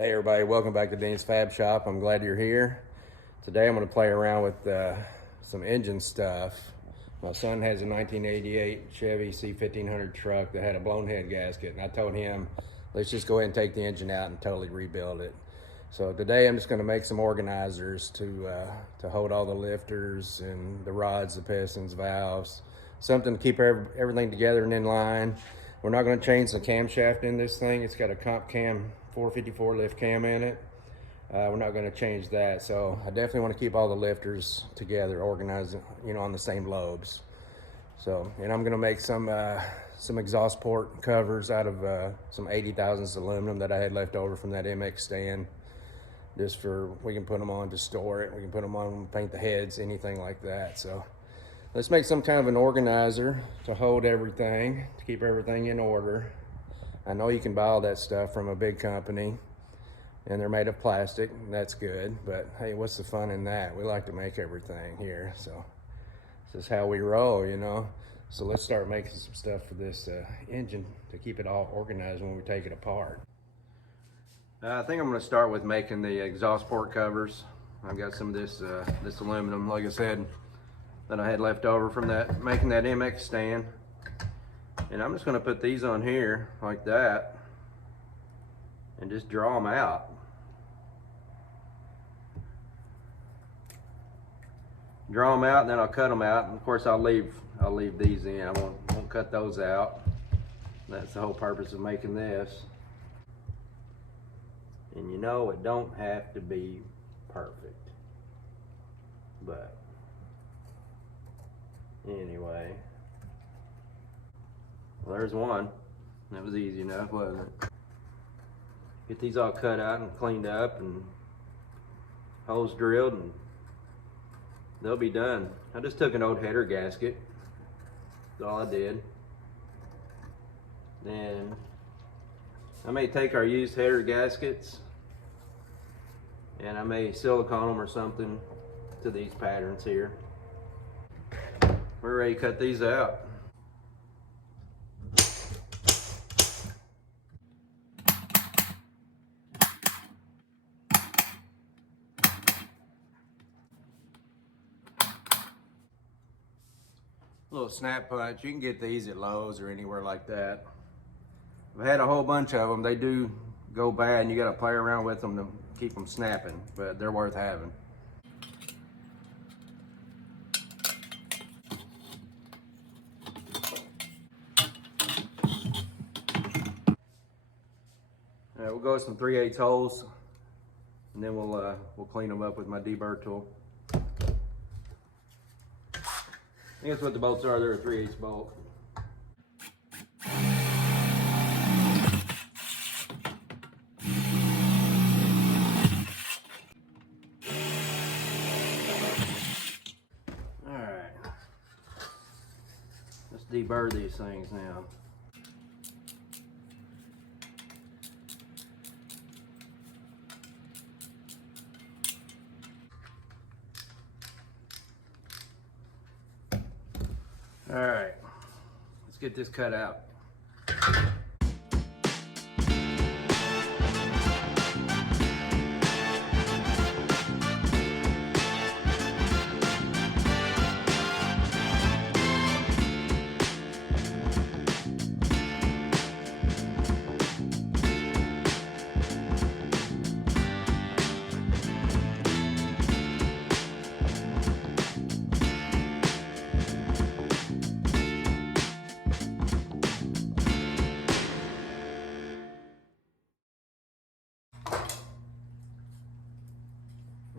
Hey everybody, welcome back to Dean's Fab Shop. I'm glad you're here. Today I'm going to play around with some engine stuff. My son has a 1988 Chevy C1500 truck that had a blown head gasket, and I told him, let's just go ahead and take the engine out and totally rebuild it. So today I'm just going to make some organizers to hold all the lifters and the rods, the pistons, valves, something to keep everything together and in line. We're not going to change the camshaft in this thing. It's got a comp cam 454 lift cam in it. We're not going to change that. So I definitely want to keep all the lifters together, organized, on the same lobes. So, and I'm going to make some exhaust port covers out of some 80 thousandths aluminum that I had left over from that MX stand. Just we can put them on to store it. We can put them on, paint the heads, anything like that. So let's make some kind of an organizer to hold everything, to keep everything in order. I know you can buy all that stuff from a big company and they're made of plastic, and that's good, but hey, what's the fun in that? We like to make everything here, so this is how we roll, So let's start making some stuff for this engine to keep it all organized when we take it apart. I think I'm going to start with making the exhaust port covers. I've got some of this aluminum, like I said, that I had left over from making that MX stand. And I'm just going to put these on here like that and just draw them out. Draw them out, and then I'll cut them out. And of course, I'll leave these in. I won't cut those out. That's the whole purpose of making this. And it don't have to be perfect, but anyway. Well, there's one. That was easy enough, wasn't it? Get these all cut out and cleaned up and holes drilled, and they'll be done. I just took an old header gasket. That's all I did. Then I may take our used header gaskets and I may silicone them or something to these patterns here. We're ready to cut these out. Little snap punch. You can get these at Lowe's or anywhere like that. I've had a whole bunch of them. They do go bad and you got to play around with them to keep them snapping, but they're worth having. We'll go with some 3/8 holes, and then we'll clean them up with my deburr tool. I think that's what the bolts are. They're a 3/8 bolt. All right, let's deburr these things now. All right, let's get this cut out.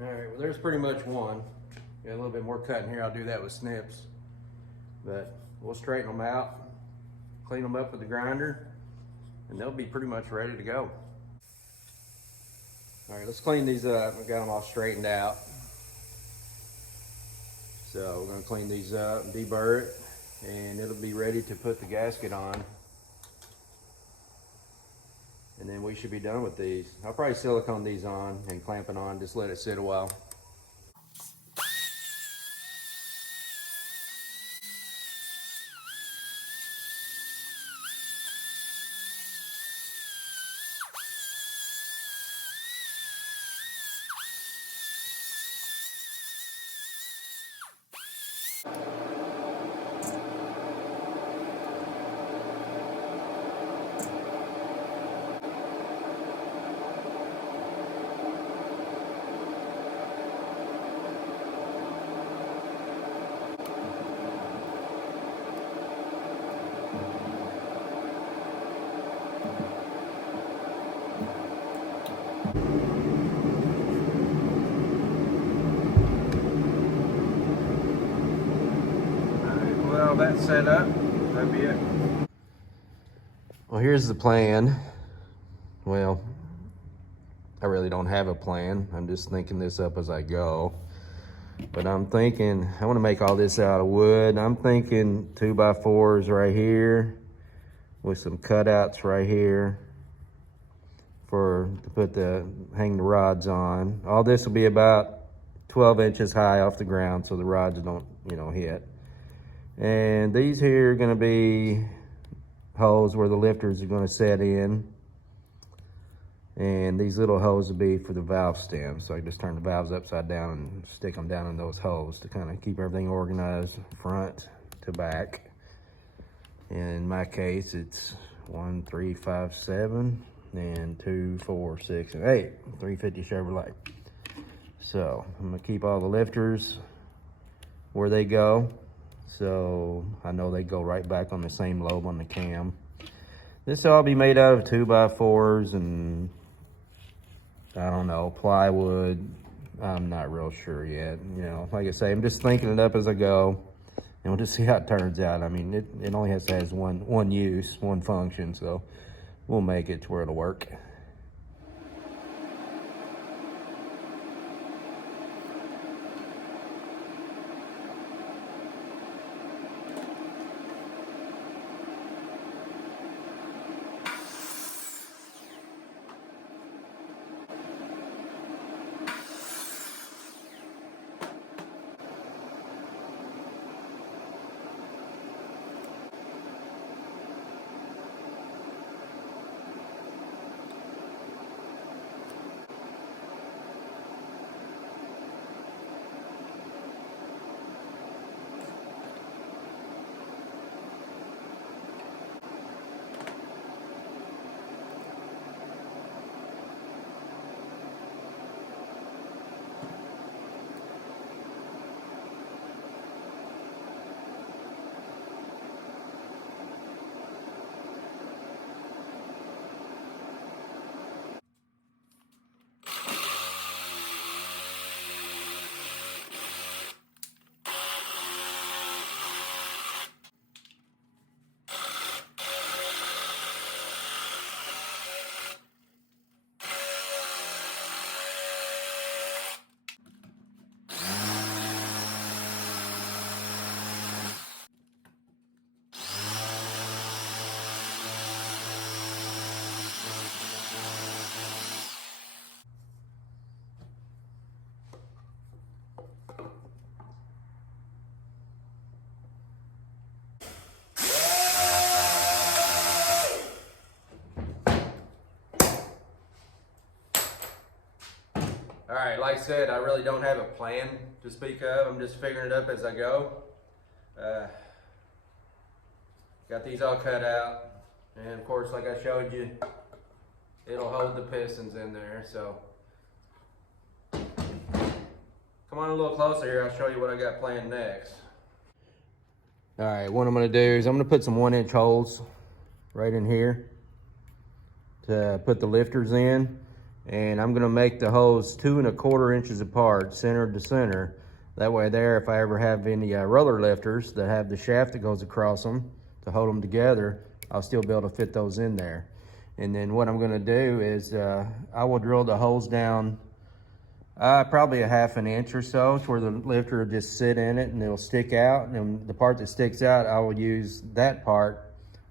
Alright, well there's pretty much one. Got a little bit more cut in here. I'll do that with snips. But we'll straighten them out, clean them up with the grinder, and they'll be pretty much ready to go. Alright, let's clean these up. I've got them all straightened out. So we're going to clean these up and deburr it, and it'll be ready to put the gasket on. And then we should be done with these. I'll probably silicone these on and clamp it on, just let it sit a while. that set up, that'd be it. Well, here's the plan. Well, I really don't have a plan. I'm just thinking this up as I go. But I'm thinking, I want to make all this out of wood. I'm thinking 2x4s right here with some cutouts right here to hang the rods on. All this will be about 12 inches high off the ground so the rods don't, hit. And these here are gonna be holes where the lifters are gonna set in. And these little holes will be for the valve stems. So I just turn the valves upside down and stick them down in those holes to kind of keep everything organized front to back. And in my case, it's 1, 3, 5, 7, and 2, 4, 6, and 8. 350 Chevrolet. So I'm gonna keep all the lifters where they go. So I know they go right back on the same lobe on the cam. This will all be made out of 2x4s and I don't know, plywood. I'm not real sure yet. Like I say, I'm just thinking it up as I go, and we'll just see how it turns out. I mean, it only has one use, one function, so we'll make it to where it'll work. All right, like I said, I really don't have a plan to speak of. I'm just figuring it up as I go. Got these all cut out. And of course, like I showed you, it'll hold the pistons in there, so. Come on a little closer here, I'll show you what I got planned next. All right, what I'm gonna do is I'm gonna put some 1-inch holes right in here to put the lifters in. And I'm gonna make the holes 2 1/4 inches apart, center to center. That way there, if I ever have any roller lifters that have the shaft that goes across them to hold them together, I'll still be able to fit those in there. And then what I'm gonna do is I will drill the holes down probably a 1/2 inch or so to where the lifter will just sit in it and it'll stick out. And the part that sticks out, I will use that part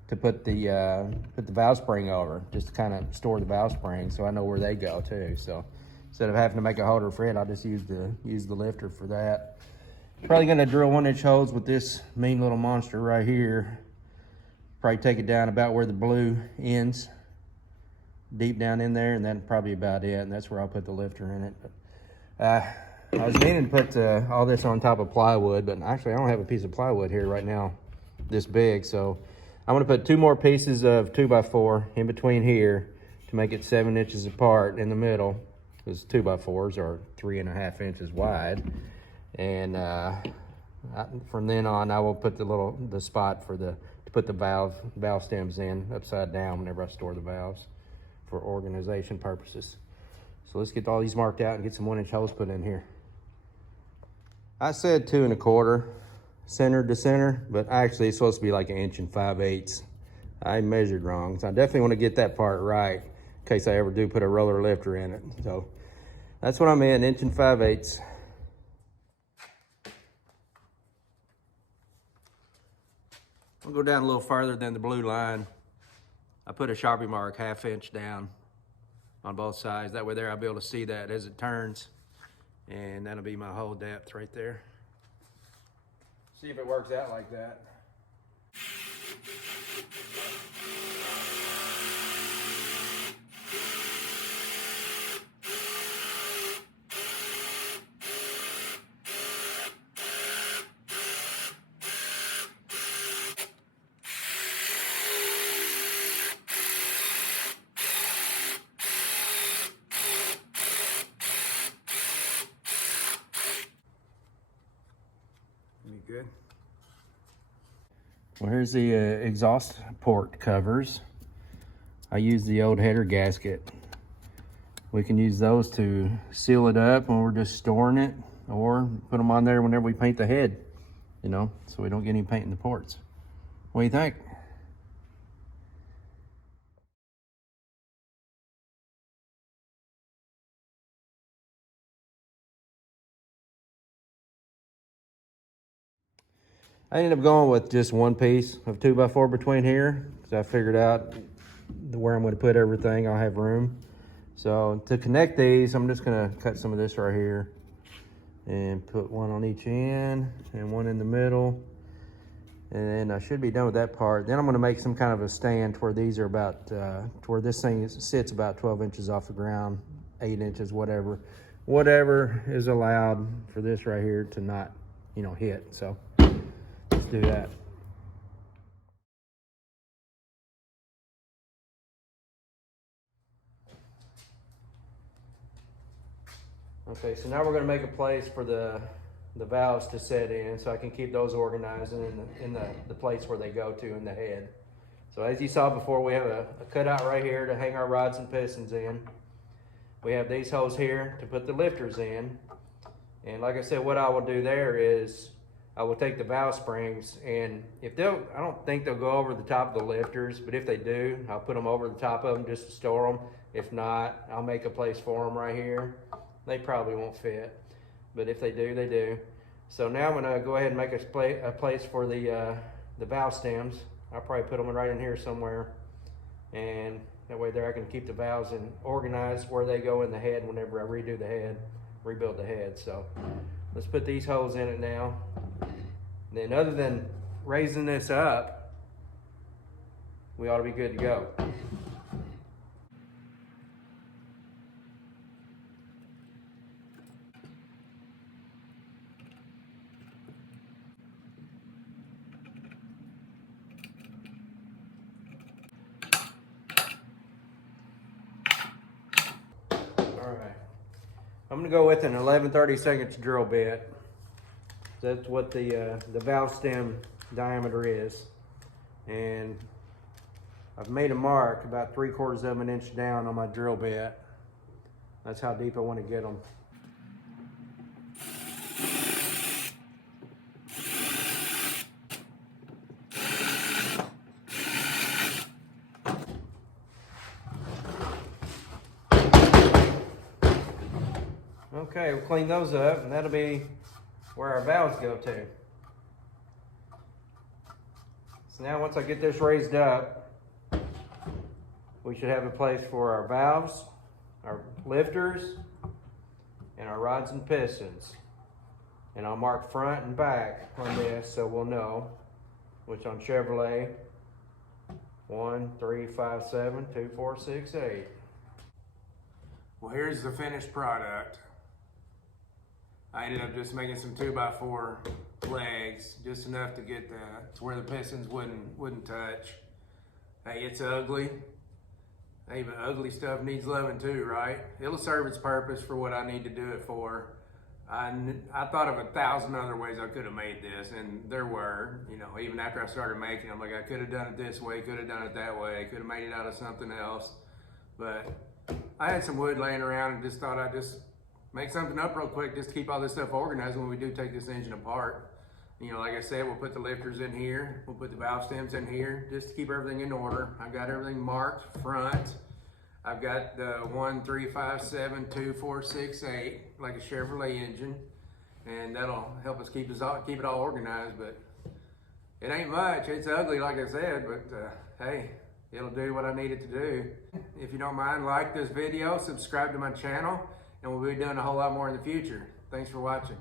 to put the valve spring over, just to kind of store the valve spring so I know where they go too. So instead of having to make a holder for it, I'll just use the lifter for that. Probably gonna drill 1-inch holes with this mean little monster right here. Probably take it down about where the blue ends, deep down in there, and that's probably about it. And that's where I'll put the lifter in it. But, I was meaning to put all this on top of plywood, but actually I don't have a piece of plywood here right now this big, so I'm gonna put 2 more pieces of 2x4 in between here to make it 7 inches apart in the middle, because 2x4s are 3.5 inches wide. And from then on, I will put the spot to put the valve stems in upside down whenever I store the valves for organization purposes. So let's get all these marked out and get some 1-inch holes put in here. I said 2 1/4. center to center, but actually it's supposed to be like 1.5 inches. I measured wrong, so I definitely want to get that part right in case I ever do put a roller lifter in it. So that's what I meant, 1.5 inches. I'll go down a little farther than the blue line. I put a Sharpie mark 1/2 inch down on both sides. That way there I'll be able to see that as it turns. And that'll be my whole depth right there. See if it works out like that. Good. Well, here's the exhaust port covers. I use the old header gasket. We can use those to seal it up when we're just storing it, or put them on there whenever we paint the head, you know, so we don't get any paint in the ports. What do you think? I ended up going with just one piece of 2x4 between here, because I figured out where I'm going to put everything. I'll have room. So to connect these, I'm just going to cut some of this right here and put one on each end and one in the middle. And then I should be done with that part. Then I'm going to make some kind of a stand to where these are about, to where this thing sits about 12 inches off the ground, 8 inches, whatever. Whatever is allowed for this right here to not, you know, hit. So let's do that. Okay, so now we're going to make a place for the valves to set in, so I can keep those organized and in the place where they go to in the head. So as you saw before, we have a cutout right here to hang our rods and pistons in. We have these holes here to put the lifters in. And like I said, what I will do there is I will take the valve springs, and I don't think they'll go over the top of the lifters, but if they do, I'll put them over the top of them just to store them. If not, I'll make a place for them right here. They probably won't fit, but if they do, they do. So now I'm gonna go ahead and make a place for the valve stems. I'll probably put them right in here somewhere, and that way there I can keep the valves and organize where they go in the head whenever I rebuild the head. So let's put these holes in it now. And then other than raising this up, we ought to be good to go. I'm gonna go with an 11/32 drill bit. That's what the valve stem diameter is. And I've made a mark about 3/4 of an inch down on my drill bit. That's how deep I want to get them. Okay, we'll clean those up, and that'll be where our valves go to. So now once I get this raised up, we should have a place for our valves, our lifters, and our rods and pistons. And I'll mark front and back on this so we'll know, which on Chevrolet, 1, 3, 5, 7, 2, 4, 6, 8. Well, here's the finished product. I ended up just making some 2x4 legs, just enough to get to where the pistons wouldn't touch. Hey, it's ugly. Hey, but ugly stuff needs loving too, right? It'll serve its purpose for what I need to do it for. I thought of 1,000 other ways I could have made this, and there were, you know, even after I started making them, like I could have done it this way, could have done it that way, could have made it out of something else. But I had some wood laying around and just thought I'd just make something up real quick just to keep all this stuff organized when we do take this engine apart. You know, like I said, we'll put the lifters in here. We'll put the valve stems in here just to keep everything in order. I've got everything marked front. I've got the 1, 3, 5, 7, 2, 4, 6, 8, like a Chevrolet engine. And that'll help us keep it all organized, but it ain't much. It's ugly, like I said, but hey, it'll do what I need it to do. If you don't mind, like this video, subscribe to my channel, and we'll be doing a whole lot more in the future. Thanks for watching.